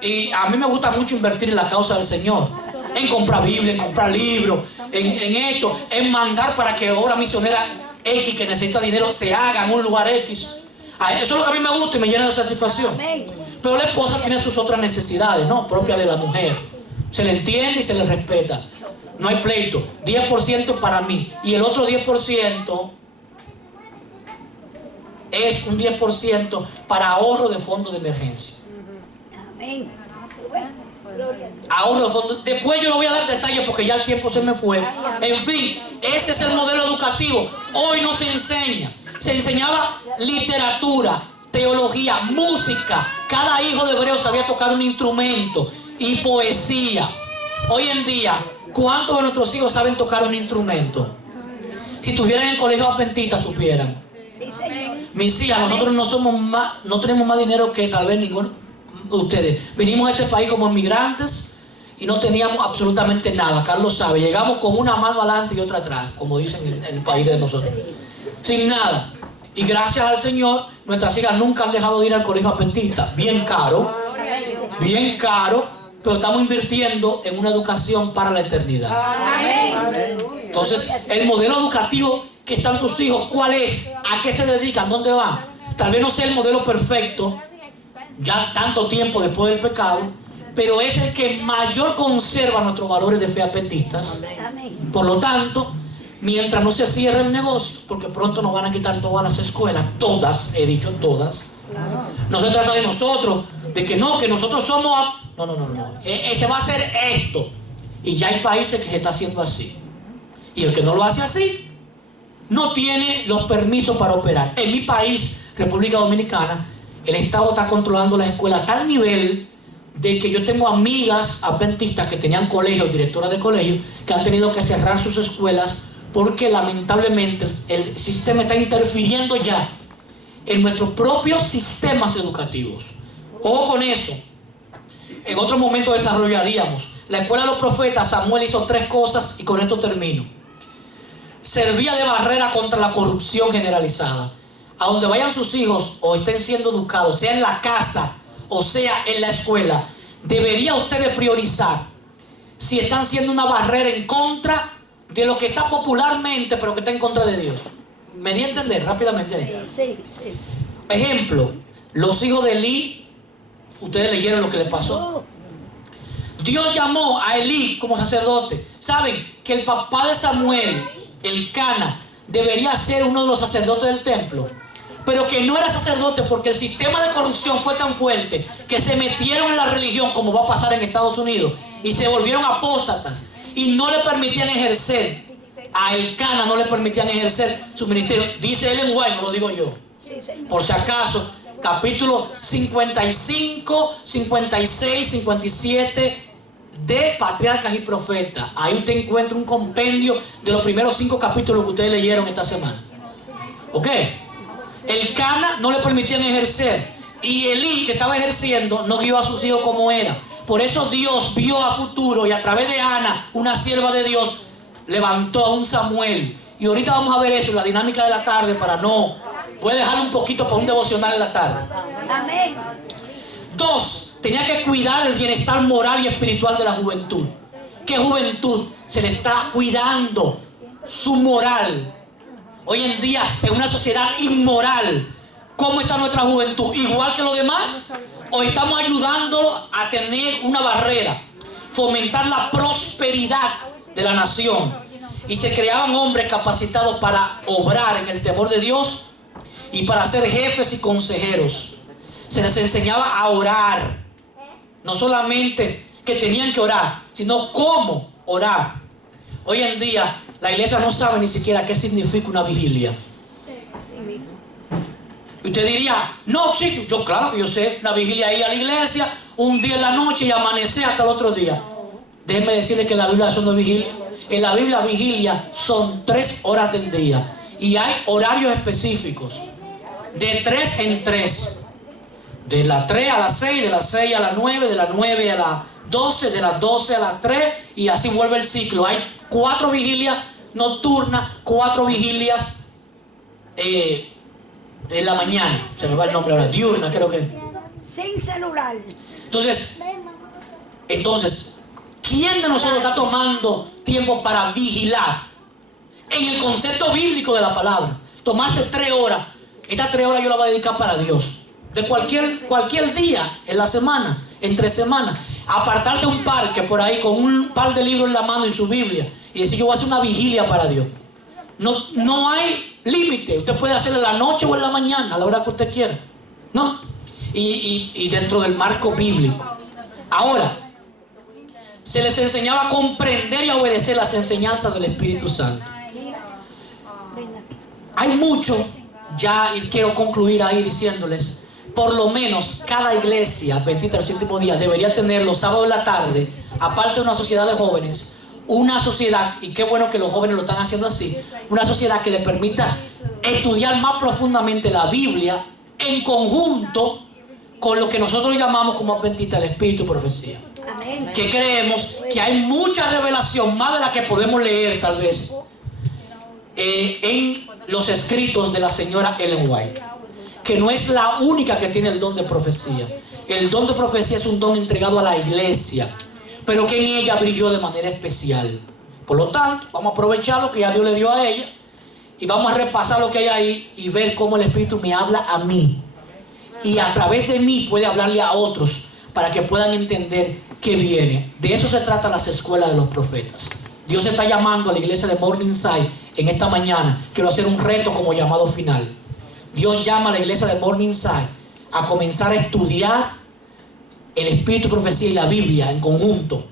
Y a mí me gusta mucho invertir en la causa del Señor. En comprar Biblia, en comprar libros, en esto, en mandar para que obra misionera X que necesita dinero se haga en un lugar X. Eso es lo que a mí me gusta y me llena de satisfacción. Pero la esposa tiene sus otras necesidades, ¿no? Propias de la mujer. Se le entiende y se le respeta. No hay pleito. 10% para mí. Y el otro 10% es un 10% para ahorro de fondo de emergencia. Amén. Ahorro de fondo. Después yo no voy a dar detalles porque ya el tiempo se me fue. En fin, ese es el modelo educativo. Hoy no se enseña. Se enseñaba literatura, teología, música. Cada hijo de hebreo sabía tocar un instrumento y poesía. Hoy en día, ¿cuántos de nuestros hijos saben tocar un instrumento? Si estuvieran en colegio adventista supieran. Sí, Señor. Mis hijas, nosotros no tenemos más dinero que tal vez ninguno de ustedes. Vinimos a este país como inmigrantes y no teníamos absolutamente nada. Carlos sabe, llegamos con una mano adelante y otra atrás, como dicen en el país de nosotros. Sin nada. Y gracias al Señor, nuestras hijas nunca han dejado de ir al colegio adventista. Bien caro, pero estamos invirtiendo en una educación para la eternidad. Amén. Entonces, el modelo educativo que están tus hijos, ¿cuál es? ¿A qué se dedican? ¿Dónde van? Tal vez no sea el modelo perfecto, ya tanto tiempo después del pecado, pero es el que mayor conserva nuestros valores de fe adventistas. Amén. Por lo tanto, mientras no se cierre el negocio, porque pronto nos van a quitar todas las escuelas, todas, he dicho todas. No se trata de nosotros, de que nosotros somos... No. Se va a hacer esto. Y ya hay países que se está haciendo así. Y el que no lo hace así, no tiene los permisos para operar. En mi país, República Dominicana, el Estado está controlando las escuelas a tal nivel de que yo tengo amigas adventistas que tenían colegios, directoras de colegios, que han tenido que cerrar sus escuelas porque lamentablemente el sistema está interfiriendo ya en nuestros propios sistemas educativos. Ojo con eso. En otro momento desarrollaríamos. La escuela de los profetas, Samuel hizo 3 cosas y con esto termino. Servía de barrera contra la corrupción generalizada. A donde vayan sus hijos o estén siendo educados, sea en la casa o sea en la escuela, debería usted de priorizar si están siendo una barrera en contra de lo que está popularmente, pero que está en contra de Dios. ¿Me di a entender rápidamente ahí? Sí. Ejemplo, los hijos de Elí, ustedes leyeron lo que le pasó. Dios llamó a Elí como sacerdote. ¿Saben que el papá de Samuel, Elcana, debería ser uno de los sacerdotes del templo? Pero que no era sacerdote porque el sistema de corrupción fue tan fuerte que se metieron en la religión, como va a pasar en Estados Unidos, y se volvieron apóstatas y no le permitían ejercer. A Elcana no le permitían ejercer su ministerio. Dice Ellen White, no lo digo yo. Por si acaso, capítulo 55, 56, 57 de Patriarcas y Profetas. Ahí usted encuentra un compendio de los primeros 5 capítulos que ustedes leyeron esta semana. ¿Ok? Elcana no le permitían ejercer. Y Elí, que estaba ejerciendo, no guió a sus hijos como era. Por eso Dios vio a futuro y a través de Ana, una sierva de Dios, levantó a un Samuel. Y ahorita vamos a ver eso, la dinámica de la tarde, para no... Voy a dejarlo un poquito para un devocional en la tarde. Amén. 2, tenía que cuidar el bienestar moral y espiritual de la juventud. ¿Qué juventud? Se le está cuidando su moral. Hoy en día, en una sociedad inmoral, ¿cómo está nuestra juventud? ¿Igual que los demás? ¿O estamos ayudando a tener una barrera? Fomentar la prosperidad de la nación. Y se creaban hombres capacitados para obrar en el temor de Dios y para ser jefes y consejeros. Se les enseñaba a orar. No solamente que tenían que orar, sino cómo orar. Hoy en día la iglesia no sabe ni siquiera qué significa una vigilia. Y usted diría, no, sí, yo claro que yo sé, una vigilia ir a la iglesia, un día en la noche y amanecer hasta el otro día. Déjenme decirle que en la Biblia eso no es vigilia. En la Biblia vigilia son 3 horas del día. Y hay horarios específicos. De 3 en 3. De las 3 a las 6, de las 6 a las 9, de las 9 a las 12, de las 12 a las 3. Y así vuelve el ciclo. Hay 4 vigilias nocturnas, 4 vigilias en la mañana. Se me va el nombre ahora. Diurna, creo que. Sin celular. Entonces, ¿quién de nosotros está tomando tiempo para vigilar? En el concepto bíblico de la palabra. Tomarse 3 horas. Estas 3 horas yo las voy a dedicar para Dios. De cualquier día en la semana, entre semanas. Apartarse a un parque por ahí con un par de libros en la mano y su Biblia. Y decir, yo voy a hacer una vigilia para Dios. No hay límite. Usted puede hacerlo en la noche o en la mañana, a la hora que usted quiera. ¿No? Y dentro del marco bíblico. Ahora, se les enseñaba a comprender y a obedecer las enseñanzas del Espíritu Santo. Hay mucho, ya quiero concluir ahí diciéndoles, por lo menos cada iglesia adventista del séptimo día debería tener los sábados de la tarde, aparte de una sociedad de jóvenes, una sociedad, y qué bueno que los jóvenes lo están haciendo así, una sociedad que les permita estudiar más profundamente la Biblia en conjunto con lo que nosotros llamamos como adventistas el espíritu y profecía. Amén. Que creemos que hay mucha revelación, más de la que podemos leer tal vez, en los escritos de la señora Ellen White, que no es la única que tiene el don de profecía. El don de profecía es un don entregado a la iglesia, pero que en ella brilló de manera especial. Por lo tanto, vamos a aprovechar lo que ya Dios le dio a ella y vamos a repasar lo que hay ahí y ver cómo el Espíritu me habla a mí y a través de mí puede hablarle a otros para que puedan entender qué viene. De eso se trata las escuelas de los profetas. Dios está llamando a la iglesia de Morningside en esta mañana. Quiero hacer un reto como llamado final. Dios llama a la iglesia de Morningside a comenzar a estudiar el espíritu, profecía y la Biblia en conjunto,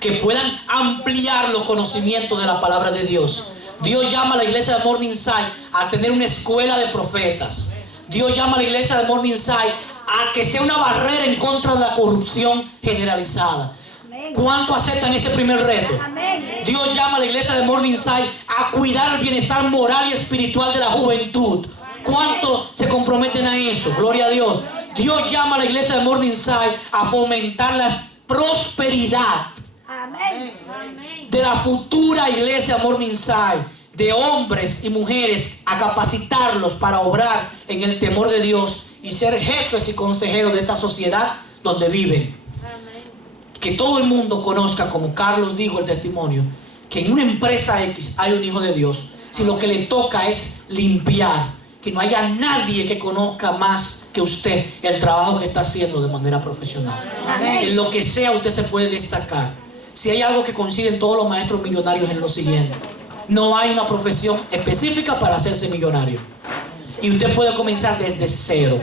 que puedan ampliar los conocimientos de la palabra de Dios. Dios llama a la iglesia de Morningside a tener una escuela de profetas. Dios llama a la iglesia de Morningside a que sea una barrera en contra de la corrupción generalizada. ¿Cuánto aceptan ese primer reto? Amén. Dios llama a la iglesia de Morningside a cuidar el bienestar moral y espiritual de la juventud. ¿Cuánto se comprometen a eso? Gloria a Dios. Dios llama a la iglesia de Morningside a fomentar la prosperidad Amén. de la futura iglesia Morningside, de hombres y mujeres, a capacitarlos para obrar en el temor de Dios y ser jefes y consejeros de esta sociedad donde viven. Que todo el mundo conozca, como Carlos dijo el testimonio, que en una empresa X hay un hijo de Dios. Si lo que le toca es limpiar, que no haya nadie que conozca más que usted el trabajo que está haciendo de manera profesional. Amén. En lo que sea usted se puede destacar. Si hay algo que coinciden todos los maestros millonarios en lo siguiente: no hay una profesión específica para hacerse millonario. Y usted puede comenzar desde cero.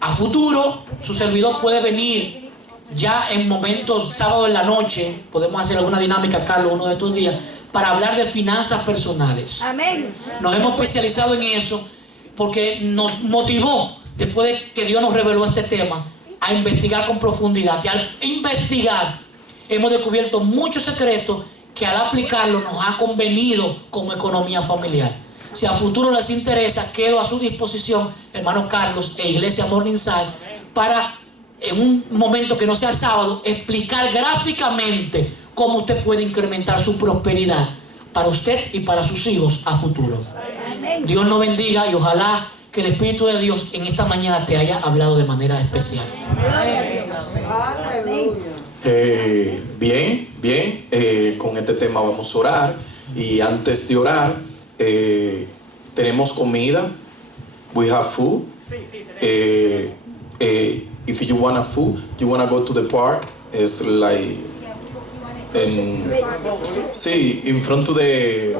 A futuro, su servidor puede venir ya en momentos, sábado en la noche, podemos hacer alguna dinámica, Carlos, uno de estos días, para hablar de finanzas personales. Amén. Nos hemos especializado en eso porque nos motivó, después de que Dios nos reveló este tema, a investigar con profundidad. Y al investigar hemos descubierto muchos secretos que al aplicarlos nos han convenido como economía familiar. Si a futuro les interesa, quedo a su disposición, hermano Carlos e Iglesia Morningside, para en un momento que no sea sábado, explicar gráficamente cómo usted puede incrementar su prosperidad para usted y para sus hijos a futuro. Amén. Dios nos bendiga y ojalá que el Espíritu de Dios en esta mañana te haya hablado de manera especial. Gloria a Dios. Amén. Bien, con este tema vamos a orar. Y antes de orar, tenemos comida. We have food. If you want a food, you want to go to the park. It's like in front of the